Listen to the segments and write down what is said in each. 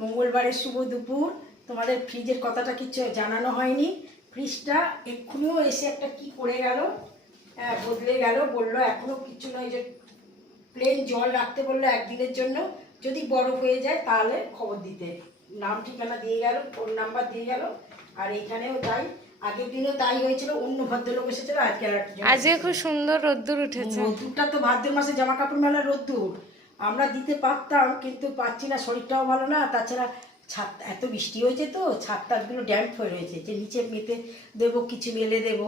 মঙ্গলবারের শুভ দুপুর। তোমাদের ফ্রিজের কথাটা কিছু জানানো হয়নি। ফ্রিজটা এক্ষুনিও এসে একটা কি করে গেল, বদলে গেল, বললো এখনো কিছু নয়, যে প্লেন জল রাখতে বললো একদিনের জন্য, যদি বরফ হয়ে যায় তাহলে খবর দিতে। নাম ঠিকানা দিয়ে গেল, ফোন নাম্বার দিয়ে গেল। আর এইখানেও তাই, আগের দিনও তাই হয়েছিল, অন্য ভদ্রলোক এসেছিল, আজকে খুব সুন্দর রোদ্দুর উঠেছে। রোদ্দুরটা তো ভাদ্র মাসে জামা কাপড় মেলার রোদ্দুর, আমরা দিতে পারতাম কিন্তু পাচ্ছি না, শরীরটাও ভালো না। তাছাড়া ছাদ এত বৃষ্টি হয়েছে তো ছাদ টাদগুলো ড্যাম্প হয়ে রয়েছে, যে নিচে মেতে দেবো, কিছু মেলে দেবো,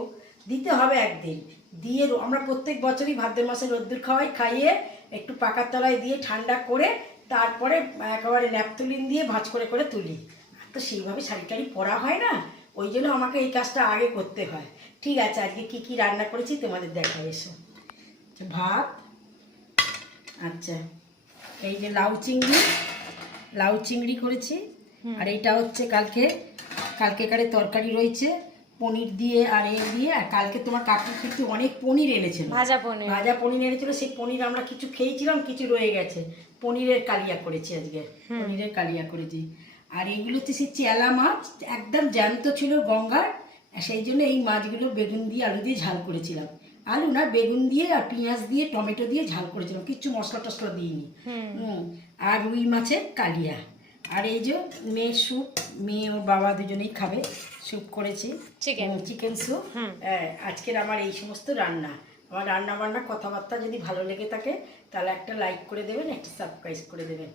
দিতে হবে একদিন দিয়ে। আমরা প্রত্যেক বছরই ভাদ্র মাসে রোদ্দুর খাইয়ে একটু পাকার তলায় দিয়ে ঠান্ডা করে তারপরে একেবারে ন্যাপথলিন দিয়ে ভাঁজ করে করে তুলি। আর তো সেইভাবে শাড়ি টাড়ি পরা হয় না, ওই জন্য আমাকে এই কাজটা আগে করতে হয়। ঠিক আছে, আজকে কি কি রান্না করেছি তোমাদের দেখা এসো। ভাত, আচ্ছা এই যে লাউ চিংড়ি করেছি। আর এইটা হচ্ছে কালকেকারে তরকারি রয়েছে পনির দিয়ে আর এ দিয়ে। আর কালকে তোমার কাকু কিন্তু অনেক পনির এনেছিল, ভাজা পনির এনেছিল। সেই পনির আমরা কিছু খেয়েছিলাম, কিছু রয়ে গেছে, পনিরের কালিয়া করেছি আজকে, পনিরের কালিয়া করেছি। আর এইগুলো হচ্ছে সেই চেলা মাছ, একদম জ্যান্ত ছিল গঙ্গার, সেই জন্য এই মাছগুলো বেগুন দিয়ে আলু দিয়ে ঝাল করেছিলাম। আলু না, বেগুন দিয়ে আর পেঁয়াজ দিয়ে টমেটো দিয়ে ঝাল করেছিলাম, কিচ্ছু মশলা টশলা দিইনি। আর রুই মাছের কালিয়া। আর এই যে মেয়ের স্যুপ, মেয়ে ওর বাবা দুজনেই খাবে, স্যুপ করেছি, চিকেন স্যুপ। আজকের আমার এই সমস্ত রান্না। আমার রান্না বান্না কথাবার্তা যদি ভালো লেগে থাকে তাহলে একটা লাইক করে দেবেন, একটা সাবস্ক্রাইব করে দেবেন।